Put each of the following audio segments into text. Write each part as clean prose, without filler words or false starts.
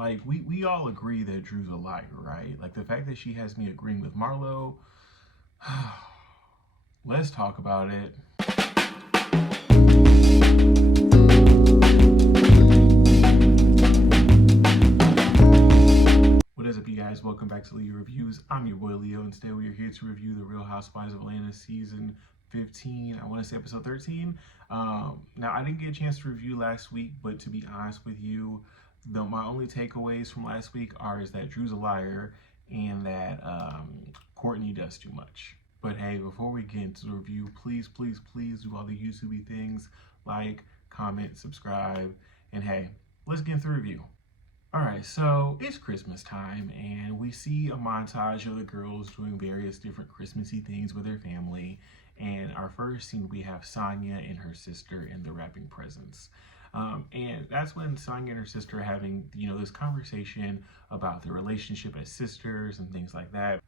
Like, we all agree that Drew's a liar, right? Like, the fact that she has me agreeing with Marlo, let's talk about it. What is up, you guys? Welcome back to Leo Reviews. I'm your boy Leo, and today we are here to review the Real Housewives of Atlanta season 15. I want to say episode 13. Now, I didn't get a chance to review last week, but to be honest with you, my only takeaways from last week is that Drew's a liar and that Courtney does too much. But hey, before we get into the review, please do all the YouTube things, like, comment, subscribe, and hey, let's get into the review. All right, so it's Christmas time, and we see a montage of the girls doing various different Christmassy things with their family. And our first scene, we have Sonia and her sister in the wrapping presents. And that's when Sonia and her sister are having, this conversation about their relationship as sisters and things like that.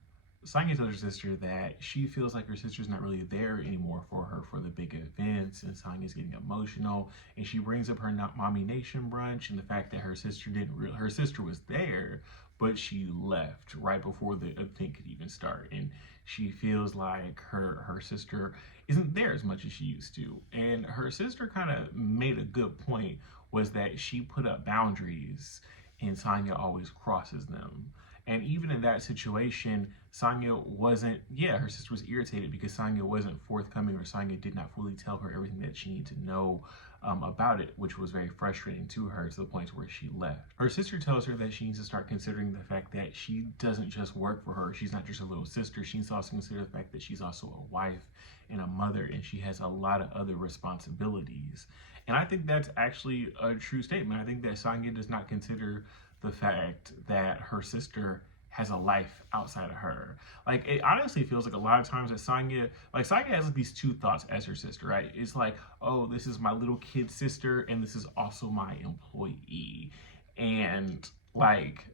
Sonia tells her sister that she feels like her sister's not really there anymore for her for the big events, and Sonia's getting emotional, and she brings up her Mommy Nation brunch and the fact that her sister her sister was there, but she left right before the event could even start, and she feels like her sister isn't there as much as she used to. And her sister kind of made a good point, was that she put up boundaries and Sonia always crosses them. And even in that situation, Sonia wasn't, her sister was irritated because Sonia wasn't forthcoming, or Sonia did not fully tell her everything that she needed to know about it, which was very frustrating to her, to the point where she left. Her sister tells her that she needs to start considering the fact that she doesn't just work for her. She's not just a little sister. She needs to also consider the fact that she's also a wife and a mother, and she has a lot of other responsibilities. And I think that's actually a true statement. I think that Sonia does not consider the fact that her sister has a life outside of her. Like, it honestly feels like a lot of times that Sonia has like these two thoughts as her sister, right? It's like, oh, this is my little kid sister, and this is also my employee. And like,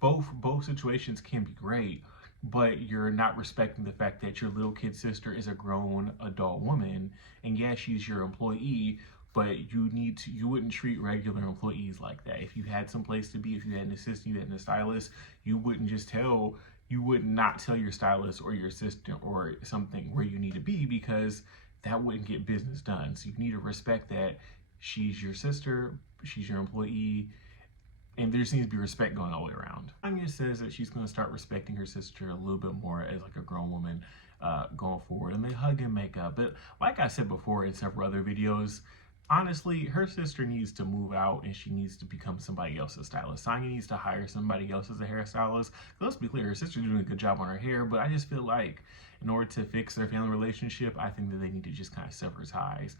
both situations can be great, but you're not respecting the fact that your little kid sister is a grown adult woman, and yeah, she's your employee, but you wouldn't treat regular employees like that. If you had some place to be, if you had an assistant, you had a stylist, you would not tell your stylist or your assistant or something where you need to be, because that wouldn't get business done. So you need to respect that she's your sister, she's your employee, and there just needs to be respect going all the way around. Anya says that she's going to start respecting her sister a little bit more as like a grown woman going forward, and they hug and make up. But like I said before in several other videos, honestly, her sister needs to move out, and she needs to become somebody else's stylist. Sonia needs to hire somebody else as a hairstylist. Let's be clear, her sister's doing a good job on her hair, but I just feel like in order to fix their family relationship, I think that they need to just kind of sever ties,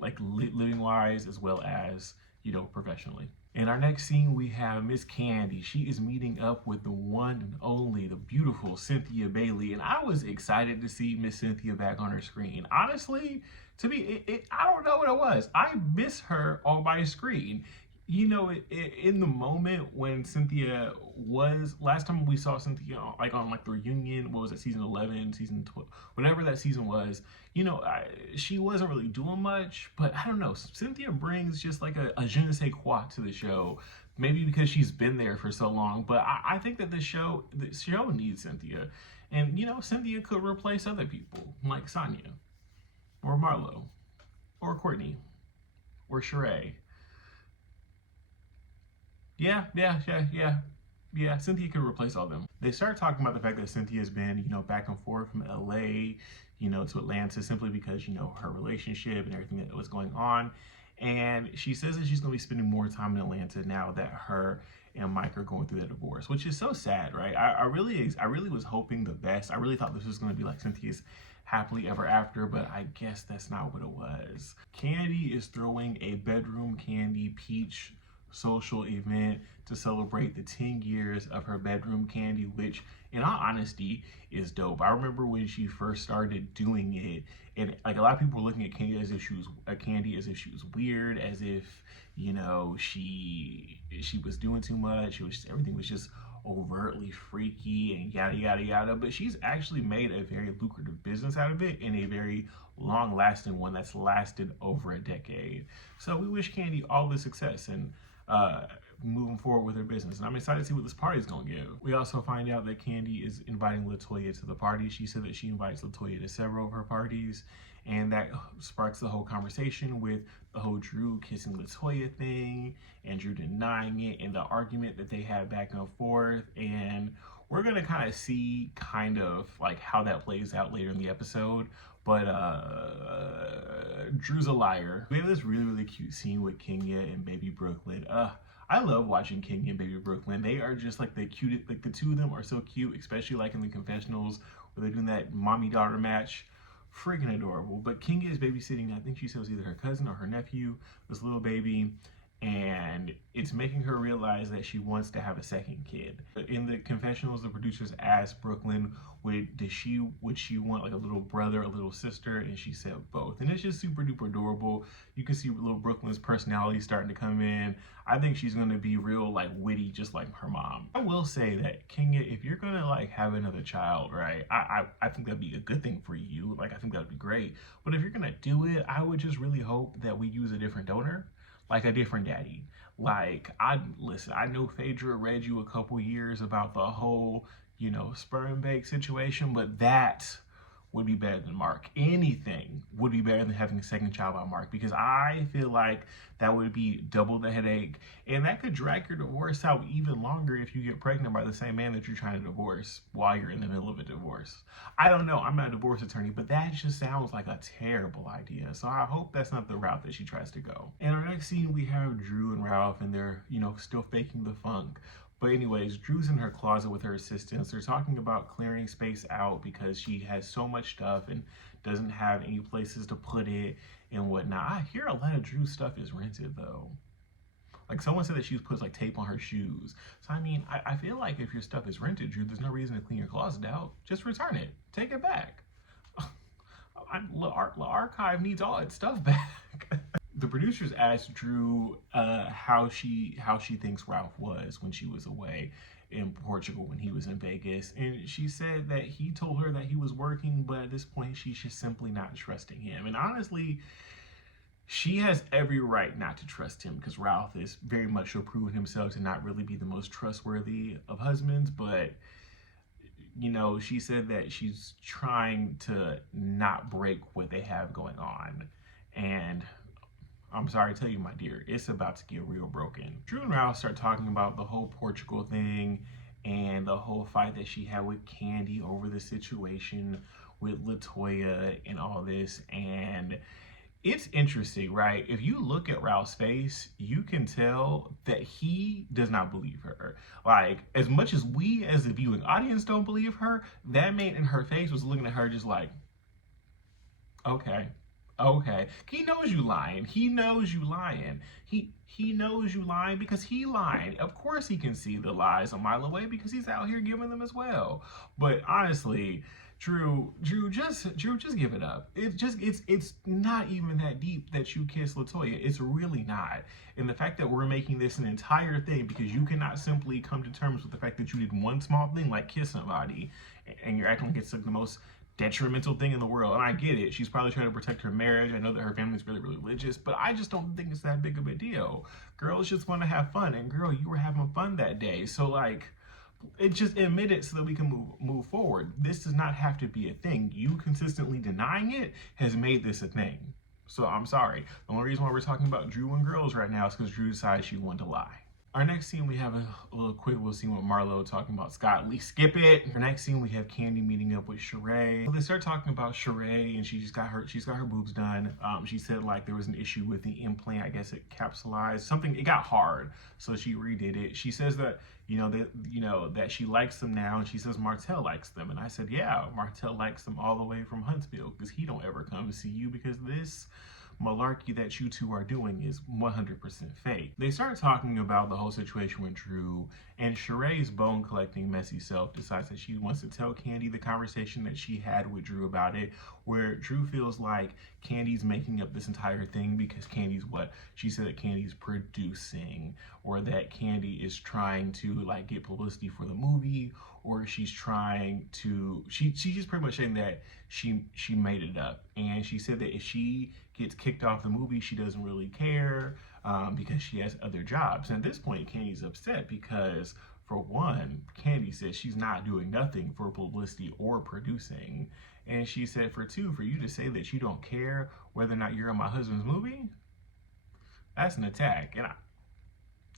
like living-wise as well as, professionally. In our next scene, we have Miss Candy. She is meeting up with the one and only, the beautiful Cynthia Bailey. And I was excited to see Miss Cynthia back on her screen. Honestly, I don't know what it was. I miss her on my screen. In the moment when Cynthia last time we saw Cynthia on the reunion, what was it, season 11, season 12, whatever that season was, she wasn't really doing much, but I don't know, Cynthia brings just like a je ne sais quoi to the show, maybe because she's been there for so long, but I think that the show needs Cynthia, and Cynthia could replace other people like Sonia, or Marlo, or Courtney, or Sheree. Yeah, Cynthia could replace all of them. They start talking about the fact that Cynthia's been, back and forth from LA, to Atlanta, simply because, her relationship and everything that was going on. And she says that she's going to be spending more time in Atlanta now that her and Mike are going through their divorce, which is so sad, right? I really was hoping the best. I really thought this was going to be like Cynthia's happily ever after, but I guess that's not what it was. Candy is throwing a bedroom candy peach social event to celebrate the 10 years of her bedroom candy, which in all honesty is dope. I remember when she first started doing it, and like a lot of people were looking at Candy as if she was weird, as if she was doing too much. Everything was just overtly freaky and yada yada yada, but she's actually made a very lucrative business out of it, and a very long lasting one that's lasted over a decade. So we wish Candy all the success, and moving forward with her business. And I'm excited to see what this party's gonna give. We also find out that Kandi is inviting LaToya to the party. She said that she invites LaToya to several of her parties, and that sparks the whole conversation with the whole Drew kissing LaToya thing and Drew denying it and the argument that they had back and forth. And we're gonna kind of see kind of like how that plays out later in the episode. But Drew's a liar. We have this really, really cute scene with Kenya and Baby Brooklyn. I love watching Kenya and Baby Brooklyn. They are just like the cutest, like the two of them are so cute, especially like in the confessionals where they're doing that mommy-daughter match. Freaking adorable. But Kenya is babysitting, I think she said it was either her cousin or her nephew, this little baby, and it's making her realize that she wants to have a second kid. In the confessionals, the producers asked Brooklyn, would she want like a little brother, a little sister, and she said both. And it's just super duper adorable. You can see little Brooklyn's personality starting to come in. I think she's gonna be real like witty, just like her mom. I will say that Kenya, if you're gonna like have another child, right, I think that'd be a good thing for you. Like I think that'd be great. But if you're gonna do it, I would just really hope that we use a different donor. Like a different daddy. Like, I know Phaedra read you a couple years about the whole, sperm bank situation, but that would be better than Mark. Anything would be better than having a second child by Mark, because I feel like that would be double the headache, and that could drag your divorce out even longer if you get pregnant by the same man that you're trying to divorce while you're in the middle of a divorce. I don't know, I'm not a divorce attorney, but that just sounds like a terrible idea. So I hope that's not the route that she tries to go. In our next scene, we have Drew and Ralph, and they're, still faking the funk. But anyways, Drew's in her closet with her assistants. They're talking about clearing space out because she has so much stuff and doesn't have any places to put it and whatnot. I hear a lot of Drew's stuff is rented though. Like someone said that she puts like tape on her shoes. So I mean, I feel like if your stuff is rented, Drew, there's no reason to clean your closet out. Just return it. Take it back. The archive needs all its stuff back. The producers asked Drew how she thinks Ralph was when she was away in Portugal when he was in Vegas, and she said that he told her that he was working, but at this point she's just simply not trusting him. And honestly, she has every right not to trust him because Ralph is very much so proven himself to not really be the most trustworthy of husbands. But she said that she's trying to not break what they have going on, and I'm sorry to tell you, my dear, it's about to get real broken. Drew and Ralph start talking about the whole Portugal thing and the whole fight that she had with Kandi over the situation with LaToya and all this. And it's interesting, right? If you look at Ralph's face, you can tell that he does not believe her. Like, as much as we as the viewing audience don't believe her, that man in her face was looking at her just like, okay. He knows you lying. He knows you lying. He knows you lying because he lying. Of course he can see the lies a mile away because he's out here giving them as well. But honestly, Drew, just give it up. It's not even that deep that you kiss LaToya. It's really not. And the fact that we're making this an entire thing because you cannot simply come to terms with the fact that you did one small thing like kiss somebody and you're acting like it's like the most detrimental thing in the world. And I get it. She's probably trying to protect her marriage. I know that her family's really, really religious, but I just don't think it's that big of a deal. Girls just want to have fun. And girl, you were having fun that day. So like, just admit it so that we can move forward. This does not have to be a thing. You consistently denying it has made this a thing. So I'm sorry. The only reason why we're talking about Drew and girls right now is because Drew decided she wanted to lie. Our next scene, we have a little quick little scene with Marlo talking about Scott Lee. Skip it. Our next scene, we have Kandi meeting up with Sheree. They start talking about Sheree, and she's got her boobs done. She said like there was an issue with the implant. I guess it capsulized something. It got hard, so she redid it. She says that that she likes them now, and she says Martell likes them. And I said, yeah, Martell likes them all the way from Huntsville because he don't ever come to see you because this malarkey that you two are doing is 100% fake. They start talking about the whole situation with Drew, and Sheree's bone collecting messy self decides that she wants to tell Kandi the conversation that she had with Drew about it, where Drew feels like Candy's making up this entire thing because Candy's what? She said that Candy's producing, or that Candy is trying to like get publicity for the movie, or she's trying to, she's just pretty much saying that she made it up. And she said that if she gets kicked off the movie, she doesn't really care because she has other jobs. And at this point, Candy's upset because, for one, Candy says she's not doing nothing for publicity or producing. And she said, for two, for you to say that you don't care whether or not you're in my husband's movie, that's an attack. And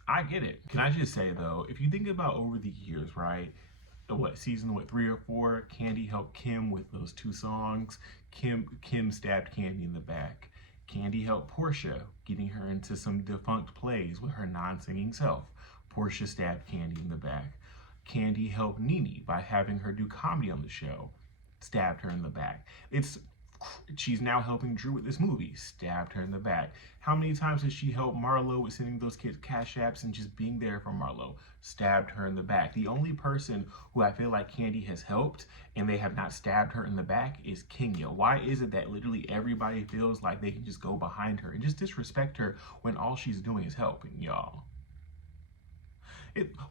I get it. Can I just say, though, if you think about over the years, right? Season 3 or 4, Candy helped Kim with those 2 songs. Kim stabbed Candy in the back. Candy helped Portia, getting her into some defunct plays with her non-singing self. Portia stabbed Candy in the back. Candy helped Nene by having her do comedy on the show. Stabbed her in the back. She's now helping Drew with this movie. Stabbed her in the back. How many times has she helped Marlo with sending those kids cash apps and just being there for Marlo? Stabbed her in the back. The only person who I feel like Candy has helped and they have not stabbed her in the back is Kenya. Why is it that literally everybody feels like they can just go behind her and just disrespect her when all she's doing is helping y'all?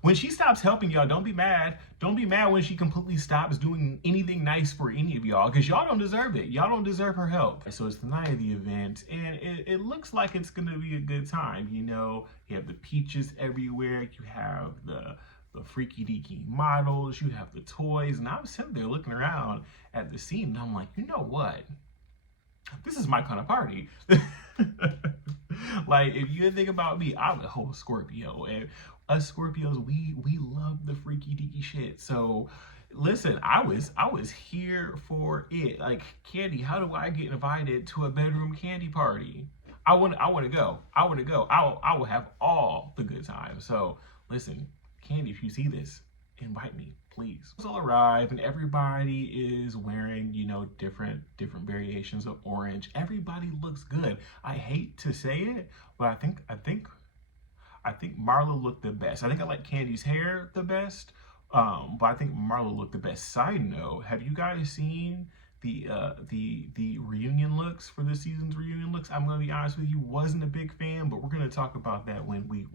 When she stops helping y'all, don't be mad. Don't be mad when she completely stops doing anything nice for any of y'all, because y'all don't deserve it. Y'all don't deserve her help. So it's the night of the event, and it looks like it's going to be a good time. You know, you have the peaches everywhere. You have the freaky deaky models. You have the toys. And I'm sitting there looking around at the scene, and I'm like, you know what? This is my kind of party. Like, if you think about me, I'm a whole Scorpio, and us Scorpios, we love the freaky deaky shit. So listen, I was here for it. Like, Candy, how do I get invited to a bedroom candy party? I want to go. I will have all the good times. So listen, Candy, if you see this, invite me, please. It's all arrive, and everybody is wearing, you know, different variations of orange. Everybody looks good. I hate to say it, but I think Marlo looked the best. I think I like Candy's hair the best, but I think Marlo looked the best. Side note: have you guys seen the reunion looks for this season's reunion looks? I'm gonna be honest with you, wasn't a big fan, but we're gonna talk about that when we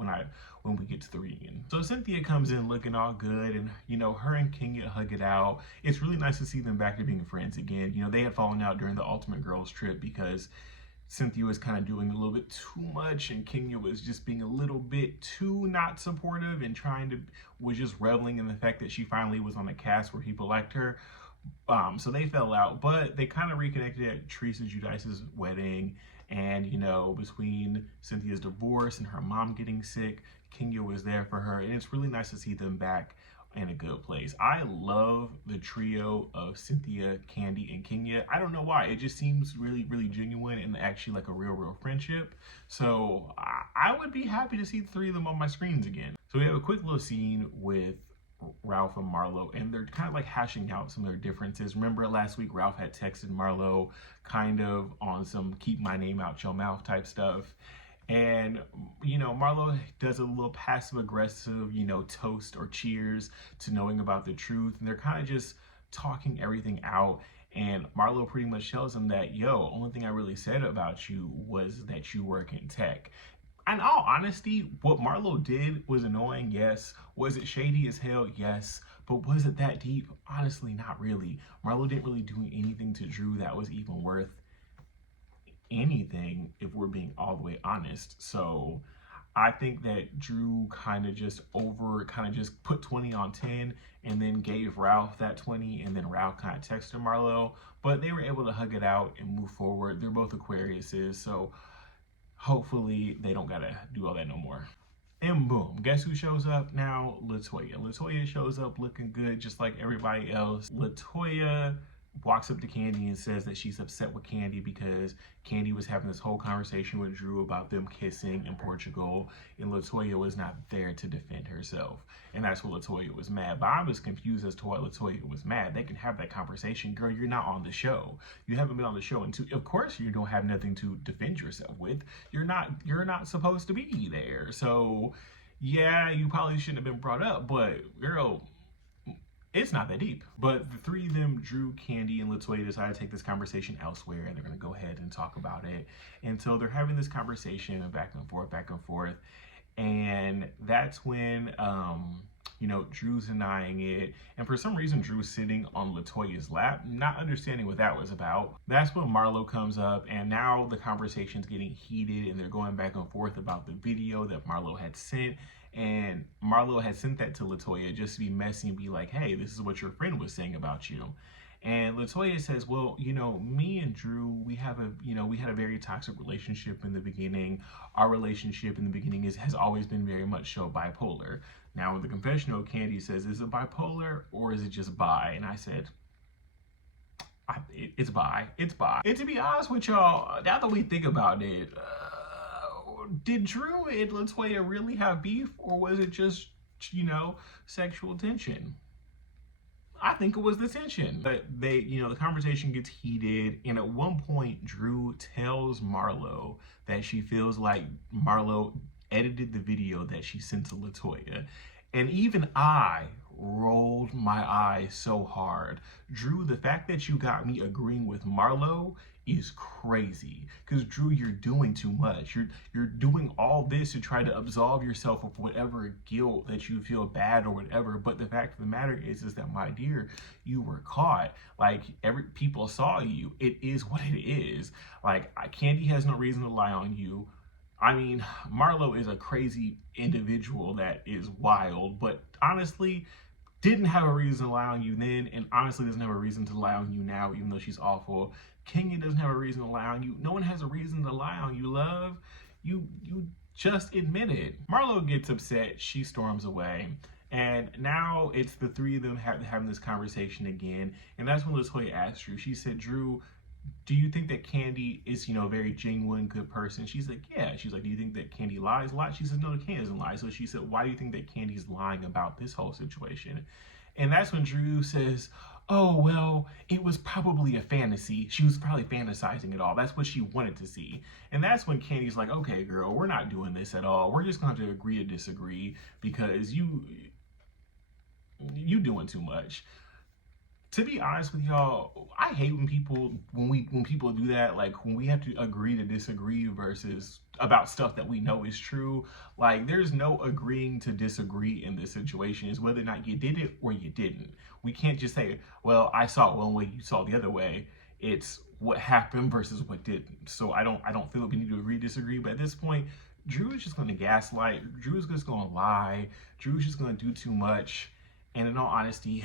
get to the reunion. So Cynthia comes in looking all good, and you know, her and Kenya hug it out. It's really nice to see them back to being friends again. You know, they had fallen out during the Ultimate Girls trip because Cynthia was kind of doing a little bit too much, and Kenya was just being a little bit too not supportive and was just reveling in the fact that she finally was on a cast where people liked her. So they fell out, but they kind of reconnected at Teresa Giudice's wedding. And, you know, between Cynthia's divorce and her mom getting sick, Kenya was there for her. And it's really nice to see them back in a good place. I love the trio of Cynthia, Candy, and Kenya. I don't know why. It just seems really, really genuine and actually like a real friendship. So I would be happy to see the 3 of them on my screens again. So we have a quick little scene with Ralph and Marlo, and they're kind of like hashing out some of their differences. Remember last week Ralph had texted Marlo kind of on some keep my name out your mouth type stuff. And, you know, Marlo does a little passive aggressive, you know, toast or cheers to knowing about the truth. And they're kind of just talking everything out. And Marlo pretty much tells him that, yo, only thing I really said about you was that you work in tech. In all honesty, what Marlo did was annoying, yes. Was it shady as hell? Yes. But was it that deep? Honestly, not really. Marlo didn't really do anything to Drew that was even worth anything, if we're being all the way honest. So I think that Drew kind of just put 20 on 10 and then gave Ralph that 20, and then Ralph kind of texted Marlo. But they were able to hug it out and move forward. They're both Aquariuses, so hopefully they don't gotta do all that no more. And boom, guess who shows up now? Latoya. Latoya shows up looking good just like everybody else. Latoya walks up to Candy and says that she's upset with Candy because Candy was having this whole conversation with Drew about them kissing in Portugal, and Latoya was not there to defend herself. And that's what Latoya was mad. But I was confused as to why Latoya was mad. They can have that conversation. Girl, you're not on the show. You haven't been on the show. And of course you don't have nothing to defend yourself with. You're not supposed to be there. So yeah, you probably shouldn't have been brought up, but girl, It's not that deep. But the three of them, Drew, Candy, and Latoya, decided to take this conversation elsewhere, and they're going to go ahead and talk about it. And so they're having this conversation back and forth, back and forth. And that's when, Drew's denying it. And for some reason, Drew's sitting on Latoya's lap, not understanding what that was about. That's when Marlo comes up, and now the conversation's getting heated, and they're going back and forth about the video that Marlo had sent. And Marlo had sent that to Latoya just to be messy and be like, hey, this is what your friend was saying about you. And Latoya says, well, me and Drew, we had a very toxic relationship in the beginning. Our relationship in the beginning has always been very much so bipolar. Now, in the confessional, Candy says, is it bipolar or is it just bi? And I said, it's bi. It's bi. And to be honest with y'all, now that we think about it, did Drew and Latoya really have beef, or was it just, sexual tension? I think it was the tension. But the conversation gets heated, and at one point, Drew tells Marlo that she feels like Marlo edited the video that she sent to Latoya. And even I rolled my eyes so hard. Drew, the fact that you got me agreeing with Marlo is crazy, because Drew, you're doing too much. You're doing all this to try to absolve yourself of whatever guilt that you feel bad or whatever. But the fact of the matter is that, my dear, you were caught. Like, people saw you. It is what it is. Like, Candy has no reason to lie on you. I mean, Marlo is a crazy individual that is wild, but honestly, didn't have a reason to lie on you then, and honestly doesn't have a reason to lie on you now, even though she's awful. Kenya doesn't have a reason to lie on you. No one has a reason to lie on you, love. You just admit it. Marlo gets upset. She storms away. And now it's the three of them having this conversation again. And that's when Latoya asked Drew. She said, Drew, do you think that Candy is, a very genuine, good person? She's like, yeah. She's like, do you think that Candy lies a lot? She said, no, Candy doesn't lie. So she said, why do you think that Candy's lying about this whole situation? And that's when Drew says, oh, well, it was probably a fantasy. She was probably fantasizing it all. That's what she wanted to see. And that's when Candy's like, okay, girl, we're not doing this at all. We're just going to have to agree to disagree, because you doing too much. To be honest with y'all, I hate when people do that. Like, when we have to agree to disagree versus about stuff that we know is true. Like, there's no agreeing to disagree in this situation. It's whether or not you did it or you didn't. We can't just say, well, I saw it one way, you saw it the other way. It's what happened versus what didn't. So I don't feel like we need to agree to disagree. But at this point, Drew is just going to gaslight. Drew is just going to lie. Drew is just going to do too much. And in all honesty,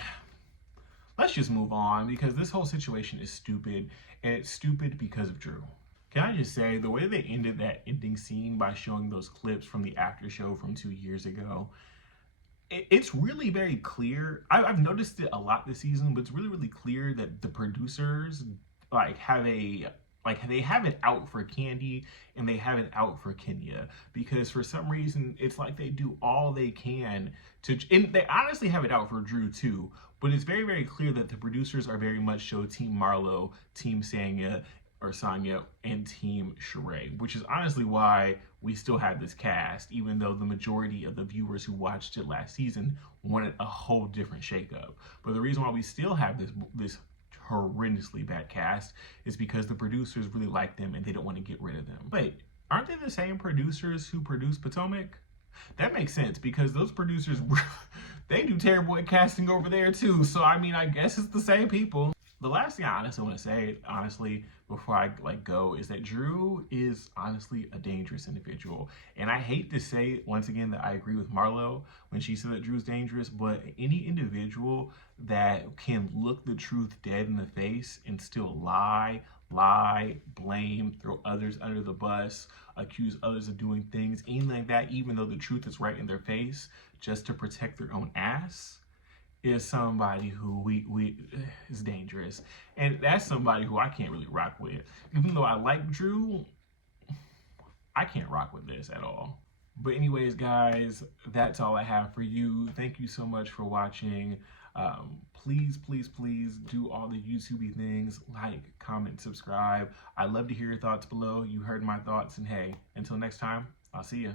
let's just move on, because this whole situation is stupid, and it's stupid because of Drew. Can I just say, the way they ended that ending scene by showing those clips from the after show from 2 years ago, it's really very clear. I've noticed it a lot this season, but it's really, really clear that the producers they have it out for Candy and they have it out for Kenya, because for some reason it's like they do all they can to, and they honestly have it out for Drew too, but it's very, very clear that the producers are very much so Team Marlo, Team Sanya, and Team Sheree, which is honestly why we still have this cast, even though the majority of the viewers who watched it last season wanted a whole different shakeup. But the reason why we still have this horrendously bad cast is because the producers really like them and they don't want to get rid of them. Wait, aren't they the same producers who produced Potomac? That makes sense, because those producers, they do terrible at casting over there too. So I mean, I guess it's the same people. The last thing I honestly want to say, before I go, is that Drew is honestly a dangerous individual. And I hate to say once again that I agree with Marlo when she said that Drew's dangerous, but any individual that can look the truth dead in the face and still lie, blame, throw others under the bus, accuse others of doing things, anything like that, even though the truth is right in their face, just to protect their own ass, is somebody who is dangerous. And that's somebody who I can't really rock with. Even though I like Drew, I can't rock with this at all. But anyways, guys, that's all I have for you. Thank you so much for watching. Please do all the YouTube things, like, comment, subscribe. I'd love to hear your thoughts below. You heard my thoughts, and hey, until next time, I'll see ya.